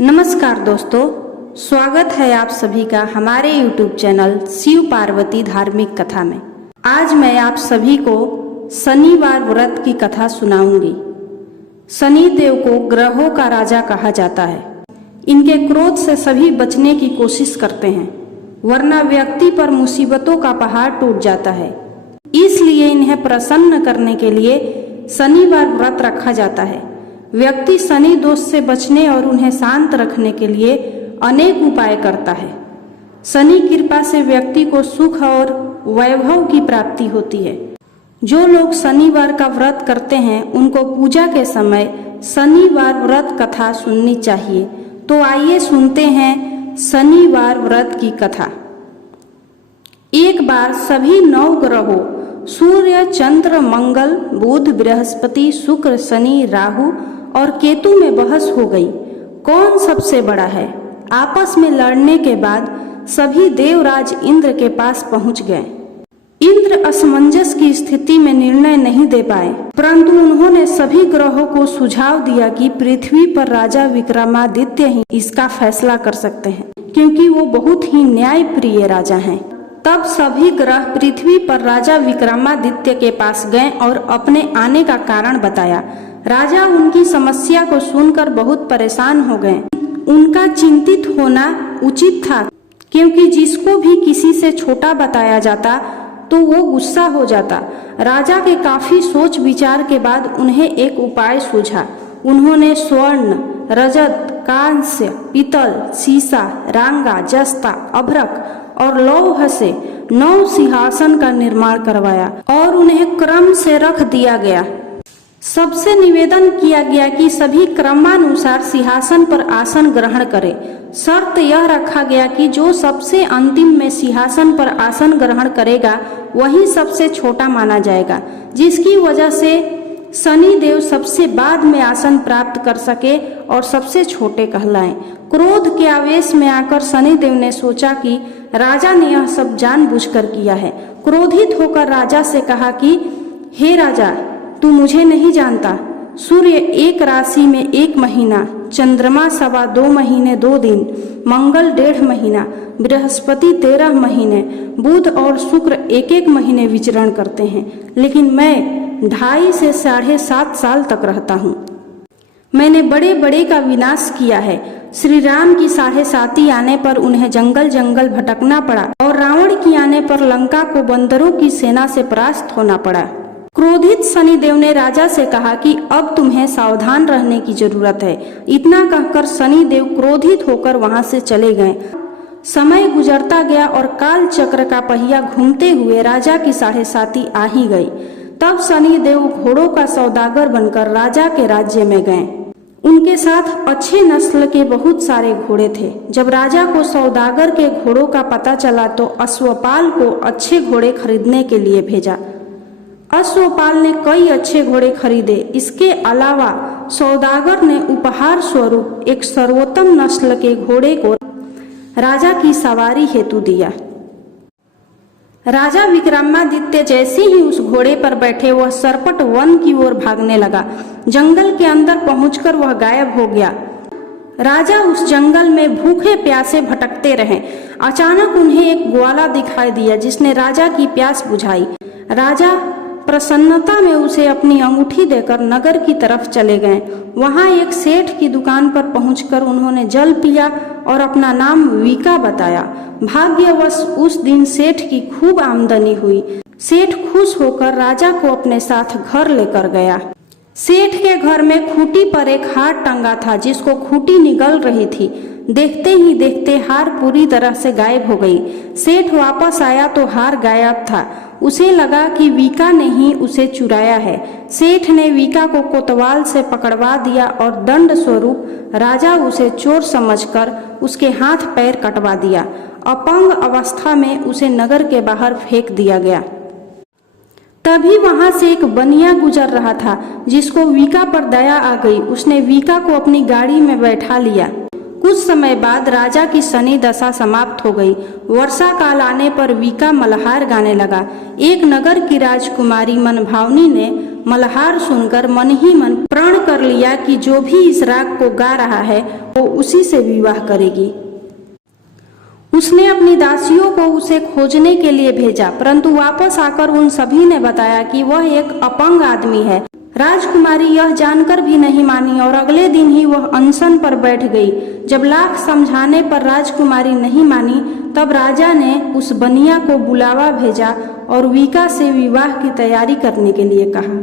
नमस्कार दोस्तों, स्वागत है आप सभी का हमारे YouTube चैनल शिव पार्वती धार्मिक कथा में। आज मैं आप सभी को शनिवार व्रत की कथा सुनाऊंगी। शनि देव को ग्रहों का राजा कहा जाता है। इनके क्रोध से सभी बचने की कोशिश करते हैं, वरना व्यक्ति पर मुसीबतों का पहाड़ टूट जाता है। इसलिए इन्हें प्रसन्न करने के लिए शनिवार व्रत रखा जाता है। व्यक्ति शनि दोष से बचने और उन्हें शांत रखने के लिए अनेक उपाय करता है। शनि कृपा से व्यक्ति को सुख और वैभव की प्राप्ति होती है। जो लोग शनिवार का व्रत करते हैं उनको पूजा के समय शनिवार व्रत कथा सुननी चाहिए। तो आइए सुनते हैं शनिवार व्रत की कथा। एक बार सभी 9 ग्रहों सूर्य, चंद्र, मंगल, बुध, बृहस्पति, शुक्र, शनि, राहु और केतु में बहस हो गई, कौन सबसे बड़ा है। आपस में लड़ने के बाद सभी देवराज इंद्र के पास पहुंच गए। इंद्र असमंजस की स्थिति में निर्णय नहीं दे पाए, परंतु उन्होंने सभी ग्रहों को सुझाव दिया कि पृथ्वी पर राजा विक्रमादित्य ही इसका फैसला कर सकते हैं, क्योंकि वो बहुत ही न्यायप्रिय राजा हैं। तब सभी ग्रह पृथ्वी पर राजा विक्रमादित्य के पास गए और अपने आने का कारण बताया। राजा उनकी समस्या को सुनकर बहुत परेशान हो गए। उनका चिंतित होना उचित था, क्योंकि जिसको भी किसी से छोटा बताया जाता तो वो गुस्सा हो जाता। राजा के काफी सोच विचार के बाद उन्हें एक उपाय सूझा। उन्होंने स्वर्ण, रजत, कांस्य, पीतल, सीसा, रांगा, जस्ता, अभ्रक और लौह से 9 सिंहासन का निर्माण करवाया और उन्हें क्रम से रख दिया गया। सबसे निवेदन किया गया कि सभी क्रमानुसार सिंहासन पर आसन ग्रहण करें। शर्त यह रखा गया कि जो सबसे अंतिम में सिंहासन पर आसन ग्रहण करेगा वही सबसे छोटा माना जाएगा, जिसकी वजह से शनि देव सबसे बाद में आसन प्राप्त कर सके और सबसे छोटे कहलाएं। क्रोध के आवेश में आकर शनि देव ने सोचा कि राजा ने यह सब जानबूझकर किया है। क्रोधित होकर राजा से कहा कि हे राजा, तू मुझे नहीं जानता। सूर्य एक राशि में 1 महीना, चंद्रमा 2.25 महीने 2 दिन, मंगल 1.5 महीना, बृहस्पति 13 महीने, बुध और शुक्र 1-1 महीने विचरण करते हैं, लेकिन मैं 2.5 से 7.5 साल तक रहता हूँ। मैंने बड़े बड़े का विनाश किया है। श्री राम की 7.5 आने पर उन्हें जंगल जंगल भटकना पड़ा और रावण की आने पर लंका को बंदरों की सेना से परास्त होना पड़ा। क्रोधित शनिदेव ने राजा से कहा कि अब तुम्हें सावधान रहने की जरूरत है। इतना कहकर शनिदेव क्रोधित होकर वहां से चले गए। समय गुजरता गया और काल चक्र का पहिया घूमते हुए राजा की 7.5 आ ही गई। तब शनिदेव घोड़ों का सौदागर बनकर राजा के राज्य में गए। उनके साथ अच्छे नस्ल के बहुत सारे घोड़े थे। जब राजा को सौदागर के घोड़ों का पता चला तो अश्वपाल को अच्छे घोड़े खरीदने के लिए भेजा। अश्वपाल ने कई अच्छे घोड़े खरीदे। इसके अलावा सौदागर ने उपहार स्वरूप एक सर्वोत्तम नस्ल के घोड़े को राजा की सवारी हेतु दिया। राजा विक्रमादित्य जैसे ही उस घोड़े पर बैठे वह सरपट वन की ओर भागने लगा। जंगल के अंदर पहुंचकर वह गायब हो गया। राजा उस जंगल में भूखे प्यासे भटकते रहे। अचानक उन्हें एक ग्वाला दिखाई दिया, जिसने राजा की प्यास बुझाई। राजा प्रसन्नता में उसे अपनी अंगूठी देकर नगर की तरफ चले गए। वहां एक सेठ की दुकान पर पहुंचकर उन्होंने जल पिया और अपना नाम वीका बताया। भाग्यवश उस दिन सेठ की खूब आमदनी हुई। सेठ खुश होकर राजा को अपने साथ घर लेकर गया। सेठ के घर में खूंटी पर एक हार टंगा था, जिसको खूंटी निगल रही थी। देखते ही देखते हार पूरी तरह से गायब हो गई। सेठ वापस आया तो हार गायब था। उसे लगा कि वीका ने ही उसे चुराया है। सेठ ने वीका को कोतवाल से पकड़वा दिया और दंड स्वरूप राजा उसे चोर समझकर उसके हाथ पैर कटवा दिया। अपंग अवस्था में उसे नगर के बाहर फेंक दिया गया। तभी वहां से एक बनिया गुजर रहा था, जिसको वीका पर दया आ गई। उसने वीका को अपनी गाड़ी में बैठा लिया। कुछ समय बाद राजा की शनि दशा समाप्त हो गई। वर्षा काल आने पर वीका मल्हार गाने लगा। एक नगर की राजकुमारी मनभावनी ने मल्हार सुनकर मन ही मन प्रण कर लिया कि जो भी इस राग को गा रहा है वो उसी से विवाह करेगी। उसने अपनी दासियों को उसे खोजने के लिए भेजा, परंतु वापस आकर उन सभी ने बताया कि वह एक अपंग आदमी है। राजकुमारी यह जानकर भी नहीं मानी और अगले दिन ही वह अनशन पर बैठ गई। जब लाख समझाने पर राजकुमारी नहीं मानी, तब राजा ने उस बनिया को बुलावा भेजा और वीका से विवाह की तैयारी करने के लिए कहा।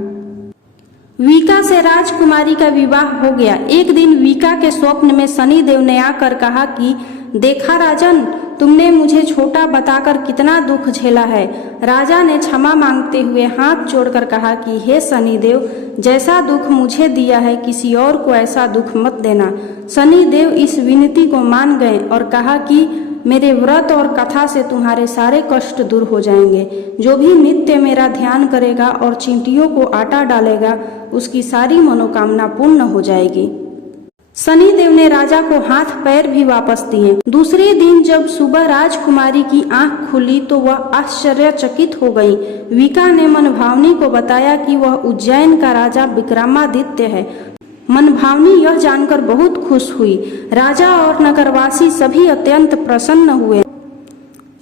वीका से राजकुमारी का विवाह हो गया। एक दिन वीका के स्वप्न में शनिदेव ने आकर कहा कि देखा राजन, तुमने मुझे छोटा बताकर कितना दुख झेला है। राजा ने क्षमा मांगते हुए हाथ जोड़कर कहा कि हे शनिदेव, जैसा दुख मुझे दिया है किसी और को ऐसा दुख मत देना। शनिदेव इस विनती को मान गए और कहा कि मेरे व्रत और कथा से तुम्हारे सारे कष्ट दूर हो जाएंगे। जो भी नित्य मेरा ध्यान करेगा और चींटियों को आटा डालेगा, उसकी सारी मनोकामना पूर्ण हो जाएगी। शनिदेव ने राजा को हाथ पैर भी वापस दिए। दूसरे दिन जब सुबह राजकुमारी की आंख खुली तो वह आश्चर्यचकित हो गई। वीका ने मनभावनी को बताया कि वह उज्जैन का राजा विक्रमादित्य है। मनभावनी यह जानकर बहुत खुश हुई। राजा और नगरवासी सभी अत्यंत प्रसन्न हुए।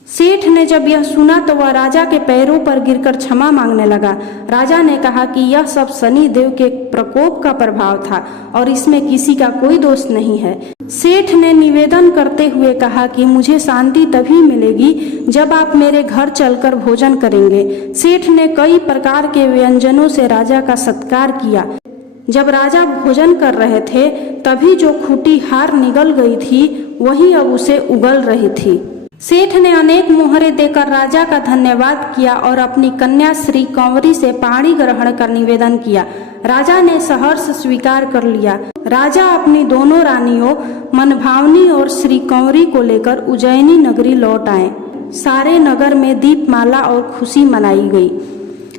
सेठ ने जब यह सुना तो वह राजा के पैरों पर गिरकर क्षमा मांगने लगा। राजा ने कहा कि यह सब शनि देव के प्रकोप का प्रभाव था और इसमें किसी का कोई दोष नहीं है। सेठ ने निवेदन करते हुए कहा कि मुझे शांति तभी मिलेगी जब आप मेरे घर चलकर भोजन करेंगे। सेठ ने कई प्रकार के व्यंजनों से राजा का सत्कार किया। जब राजा भोजन कर रहे थे तभी जो खूंटी हार निगल गई थी वही अब उसे उगल रही थी। सेठ ने अनेक मोहरे देकर राजा का धन्यवाद किया और अपनी कन्या श्री कंवरी से पाणी ग्रहण कर निवेदन किया। राजा ने सहर्ष स्वीकार कर लिया। राजा अपनी दोनों रानियों मनभावनी और श्री कंवरी को लेकर उज्जैनी नगरी लौट आए। सारे नगर में दीपमाला और खुशी मनाई गई।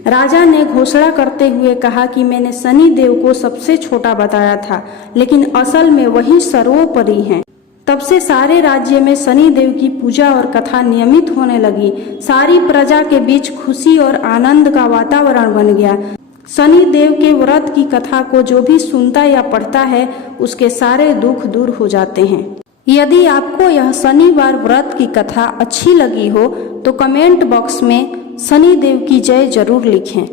राजा ने घोषणा करते हुए कहा कि मैंने शनि देव को सबसे छोटा बताया था, लेकिन असल में वही सर्वोपरि हैं। तब से सारे राज्य में शनि देव की पूजा और कथा नियमित होने लगी। सारी प्रजा के बीच खुशी और आनंद का वातावरण बन गया। शनि देव के व्रत की कथा को जो भी सुनता या पढ़ता है उसके सारे दुख दूर हो जाते हैं। यदि आपको यह शनिवार व्रत की कथा अच्छी लगी हो तो कमेंट बॉक्स में शनि देव की जय जरूर लिखें।